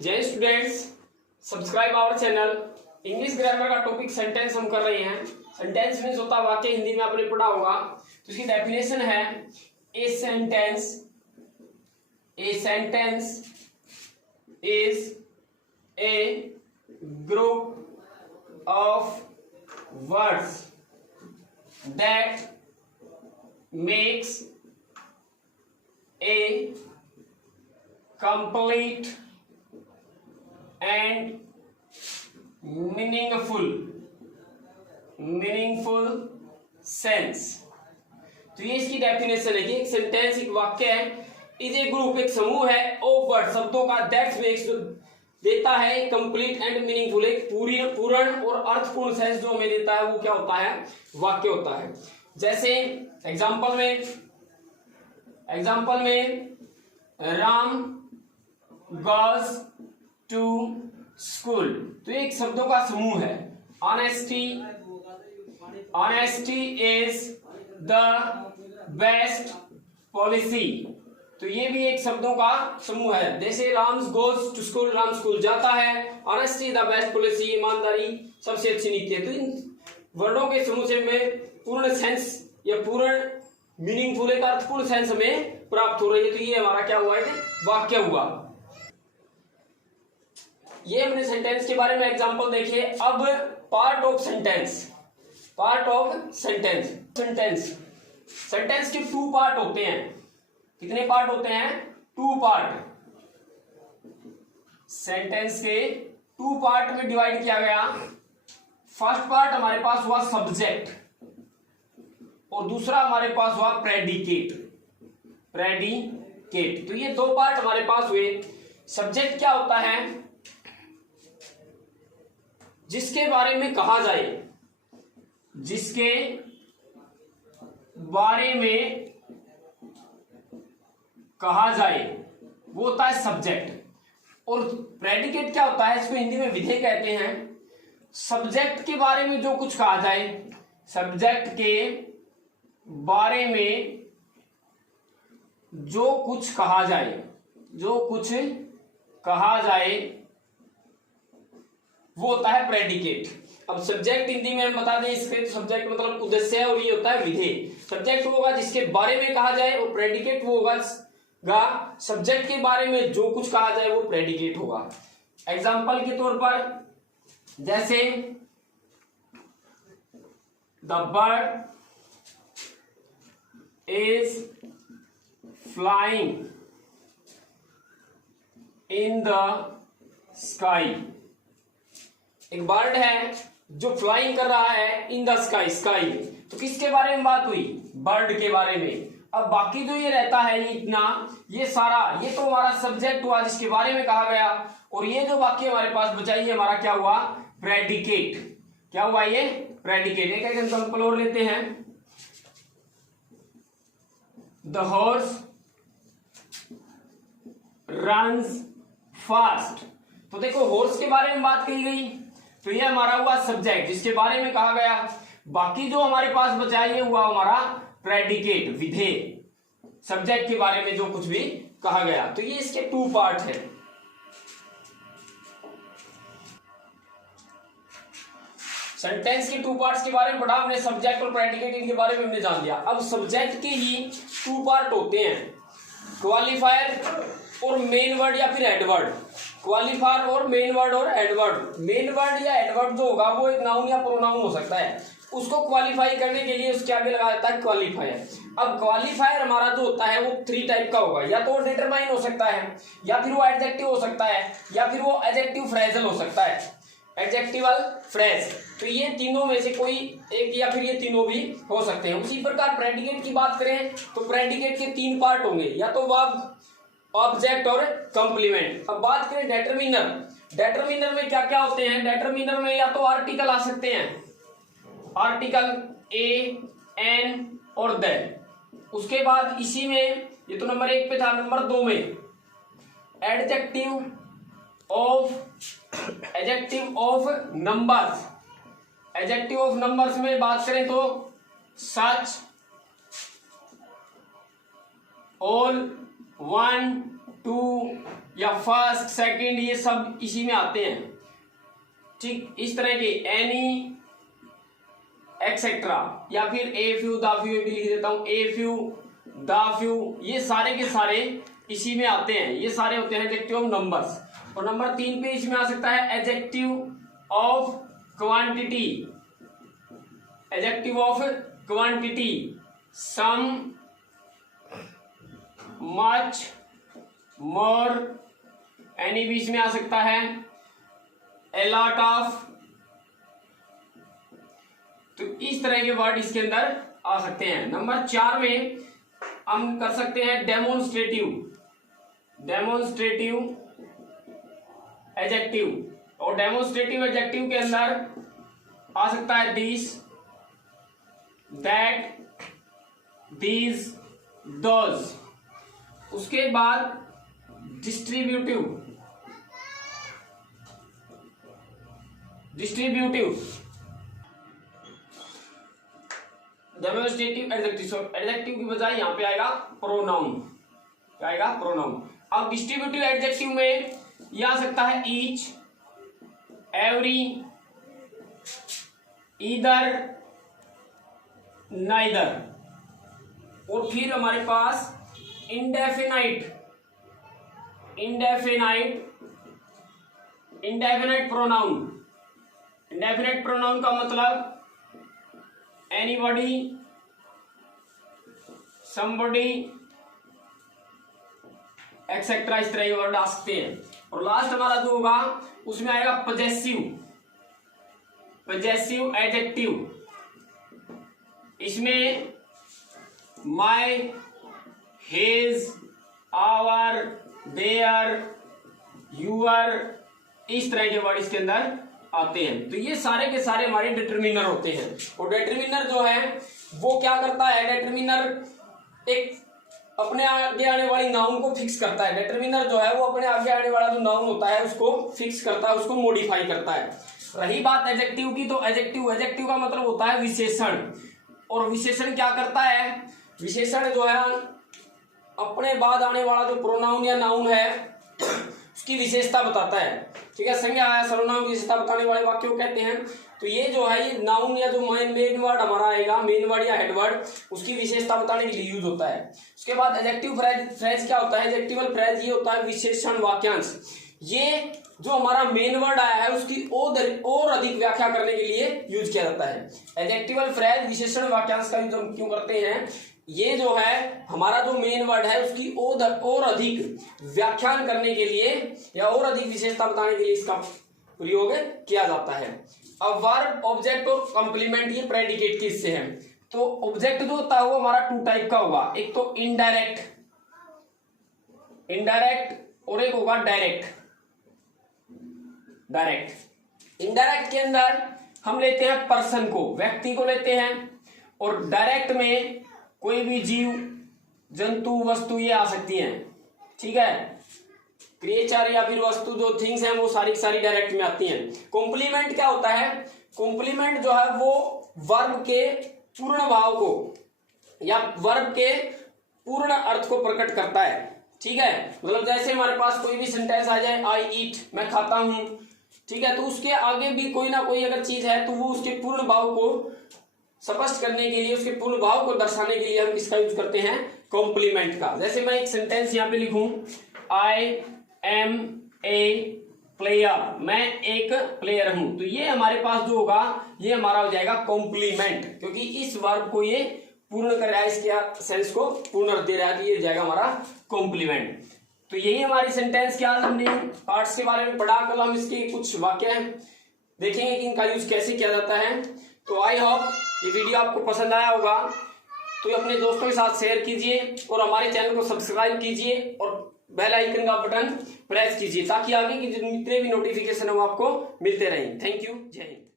जय students, subscribe our channel. English grammar का topic sentence हम कर रहे हैं। सेंटेंस मीन्स होता है वाक्य, हिंदी में आपने पढ़ा होगा। तो इसकी डेफिनेशन है a sentence is a group of words that makes a complete and meaningful sense. तो ये इसकी डेफिनेशन है कि एक सेंटेंस, एक वाक्य है, इज ए ग्रुप, एक समूह है, ऑफ वर्ड, शब्दों का, दैट मेक्स, देता है कंप्लीट एंड मीनिंगफुल, एक पूर्ण और अर्थपूर्ण सेंस जो हमें देता है वो क्या होता है? वाक्य होता है। जैसे एग्जाम्पल में राम गोज टू स्कूल, तो एक शब्दों का समूह है। Honesty is the best policy, तो ये भी एक शब्दों का समूह है। जैसे Ram goes to school, Ram school जाता है। ऑनेस्टी द बेस्ट पॉलिसी, ईमानदारी सबसे अच्छी नीति है। तो इन वर्डों के समूह से में पूर्ण सेंस या पूर्ण मीनिंगफुल, एक अर्थपूर्ण सेंस हमें प्राप्त हो रही है। तो ये हमारा क्या हुआ है? वाक्य हुआ। ये हमने सेंटेंस के बारे में एग्जांपल देखिए। अब पार्ट ऑफ सेंटेंस के टू पार्ट होते हैं। कितने पार्ट होते हैं? Two part. सेंटेंस के टू पार्ट में डिवाइड किया गया। फर्स्ट पार्ट हमारे पास हुआ सब्जेक्ट और दूसरा हमारे पास हुआ प्रेडिकेट। तो ये दो पार्ट हमारे पास हुए। सब्जेक्ट क्या होता है? जिसके बारे में कहा जाए, वो होता है सब्जेक्ट। और प्रेडिकेट क्या होता है? इसको हिंदी में विधेय कहते हैं। सब्जेक्ट के बारे में जो कुछ कहा जाए, सब्जेक्ट के बारे में जो कुछ कहा जाए वो होता है प्रेडिकेट। अब सब्जेक्ट हिंदी में हम बता दें, इसके सब्जेक्ट मतलब उद्देश्य है और ये होता है विधेय। सब्जेक्ट वो होगा जिसके बारे में कहा जाए और प्रेडिकेट वो होगा सब्जेक्ट के बारे में जो कुछ कहा जाए वो प्रेडिकेट होगा। एग्जाम्पल के तौर पर जैसे the bird is flying in the sky. एक बर्ड है जो फ्लाइंग कर रहा है इन द स्काई में। तो किसके बारे में बात हुई? बर्ड के बारे में। अब बाकी जो ये रहता है, ये इतना, ये सारा, ये तो हमारा सब्जेक्ट हुआ जिसके बारे में कहा गया। और ये जो वाक्य हमारे पास बचा, ये हमारा क्या हुआ? प्रेडिकेट। क्या हुआ? ये प्रेडिकेट। एक एग्जांपल और लेते हैं। The horse runs fast. तो देखो, हॉर्स के बारे में बात कही गई, तो ये हमारा हुआ सब्जेक्ट जिसके बारे में कहा गया। बाकी जो हमारे पास बचा ये हुआ हमारा प्रेडिकेट, विधेय, सब्जेक्ट के बारे में जो कुछ भी कहा गया। तो ये इसके टू पार्ट है। सेंटेंस के टू पार्ट्स के बारे में पढ़ा हमने, सब्जेक्ट और प्रेडिकेट, इनके बारे में हमने जान लिया। अब सब्जेक्ट के ही टू पार्ट होते हैं, क्वालिफायर और मेन वर्ड या फिर एडवर्ड। क्वालिफायर और मेन वर्ड और एडवर्ड। मेन वर्ड या एडवर्ड जो होगा वो एक नाउन या प्रोनाउन हो सकता है। उसको क्वालिफाई करने के लिए उसके आगे लगा देता है क्वालिफायर। अब क्वालिफायर हमारा जो होता है वो थ्री टाइप का होगा। या तो वो डिटरमाइन हो सकता है, या फिर वो एडजेक्टिव हो सकता है, या फिर वो एडजेक्टिव फ्रेजल हो सकता है, एडजेक्टिवल फ्रेज। तो ये तीनों में से कोई एक या फिर ये तीनों भी हो सकते हैं। उसी प्रकार प्रेडिकेट की बात करें तो प्रेडिकेट के तीन पार्ट होंगे, या तो वर्ब, ऑब्जेक्ट और कंप्लीमेंट। अब बात करें डेटरमिनर में क्या क्या होते हैं? डेटरमिनर में या तो आर्टिकल आ सकते हैं, आर्टिकल ए, एन और द। उसके बाद इसी में, ये तो नंबर 1 पे था, नंबर 2 में adjective of numbers. Adjective of numbers में बात करें तो सच, ऑल, वन, टू या फर्स्ट सेकंड, ये सब इसी में आते हैं। ठीक, इस तरह के एनी एक्सेट्रा, या फिर ए फ्यू द फ्यू भी लिख देता हूं, ए फ्यू द फ्यू, ये सारे के सारे इसी में आते हैं। ये सारे होते हैं एडजेक्टिव ऑफ नंबर्स। और नंबर 3 पे इसमें आ सकता है adjective of quantity. Adjective of quantity, some, much, more, any भी इसमें आ सकता है, ए लॉट ऑफ। तो इस तरह के वर्ड इसके अंदर आ सकते हैं। नंबर 4 में हम कर सकते हैं डेमोन्स्ट्रेटिव। डेमोन्स्ट्रेटिव एडजेक्टिव, और डेमोन्स्ट्रेटिव एडजेक्टिव के अंदर आ सकता है दिस, दैट, दीज, दोज। उसके बाद डिस्ट्रीब्यूटिव। डेमोन्स्ट्रेटिव एडजेक्टिव की बजाय यहां पे आएगा प्रोनाउन। क्या आएगा? प्रोनाउन। अब डिस्ट्रीब्यूटिव एडजेक्टिव में यह आ सकता है ईच, एवरी, ईदर, नाइदर। और फिर हमारे पास इंडेफिनाइट प्रोनाउन। इंडेफिनाइट प्रोनाउन का मतलब एनीबॉडी, समबॉडी, एक्सेट्रा, इस तरह के वर्ड आ सकते हैं। और लास्ट हमारा जो होगा उसमें आएगा पजेसिव एडजेक्टिव। इसमें my, his, our, their, your, इस तरह के वर्ड इसके अंदर आते हैं। तो ये सारे के सारे हमारे डिटरमिनर होते हैं। और डिटरमिनर जो है वो क्या करता है? डिटरमिनर एक अपने आगे आने वाली नाउन को फिक्स करता है। डिटरमिनर जो है वो अपने आगे आने वाला जो नाउन होता है उसको फिक्स करता है, उसको मॉडिफाई करता है। रही बात एडजेक्टिव की, तो एडजेक्टिव का मतलब होता है विशेषण। और विशेषण क्या करता है? विशेषण जो है अपने बाद आने वाला जो प्रोनाउन या नाउन है उसकी विशेषता बताता है। ठीक है, संज्ञा या सर्वनाम की विशेषता बताने वाले वाक्य को कहते हैं। तो ये जो है ये नाउन या जो मेन वर्ड हमारा आएगा, मेन वर्ड या हेड वर्ड, उसकी विशेषता बताने के लिए यूज होता है। उसके बाद एडजेक्टिव फ्रेज क्या होता है? एडजेक्टिवल फ्रेज ये होता है विशेषण वाक्यांश। ये जो हमारा मेन वर्ड आया है उसकी और अधिक व्याख्या करने के लिए यूज किया जाता है। एडजेक्टिवल फ्रेज विशेषण वाक्यांश का यूज हम क्यों करते हैं? ये जो है हमारा जो मेन वर्ड है उसकी और अधिक व्याख्यान करने के लिए या और अधिक विशेषता बताने के लिए इसका प्रयोग किया जाता है। अब वर्ब, ऑब्जेक्ट और कंप्लीमेंट, ये प्रेडिकेट किससे है? तो ऑब्जेक्ट जो होता है वो हमारा 2 टाइप का होगा। एक तो इनडायरेक्ट और एक होगा डायरेक्ट। इनडायरेक्ट के अंदर हम लेते हैं पर्सन को, व्यक्ति को लेते हैं। और डायरेक्ट में कोई भी जीव, जंतु, वस्तु ये आ सकती हैं। ठीक है, क्रिएचर या फिर वस्तु जो थिंग्स हैं वो सारी सारी डायरेक्ट में आती हैं। कॉम्प्लीमेंट क्या होता है? कॉम्प्लीमेंट जो है वो वर्ब के पूर्ण भाव को या वर्ब के पूर्ण अर्थ को प्रकट करता है। ठीक है, मतलब जैसे हमारे पास कोई भी सेंटेंस आ जाए, आई ईट, मैं खाता हूं। ठीक है, तो उसके आगे भी कोई ना कोई अगर चीज है तो वो उसके पूर्ण भाव को स्पष्ट करने के लिए, उसके पूर्ण भाव को दर्शाने के लिए हम किसका यूज करते हैं? कॉम्प्लीमेंट का। जैसे मैं एक सेंटेंस यहां पे लिखूं, आई एम ए प्लेयर, मैं एक प्लेयर हूं, तो ये हमारे पास जो होगा ये हमारा हो जाएगा कॉम्प्लीमेंट, क्योंकि इस वर्ब को ये पूर्ण कर रहा है, इसके सेंस को पूर्ण दे रहा है, तो ये हो जाएगा हमारा कॉम्प्लीमेंट। तो यही हमारी सेंटेंस के आज हमने पार्ट्स के बारे में पढ़ा। कल हम इसके कुछ वाक्य देखेंगे कि इनका यूज कैसे किया जाता है। तो आई होप ये वीडियो आपको पसंद आया होगा, तो अपने दोस्तों के साथ शेयर कीजिए और हमारे चैनल को सब्सक्राइब कीजिए और बेल आइकन का बटन प्रेस कीजिए ताकि आगे की जितने भी नोटिफिकेशन है वो आपको मिलते रहें। थैंक यू, जय हिंद।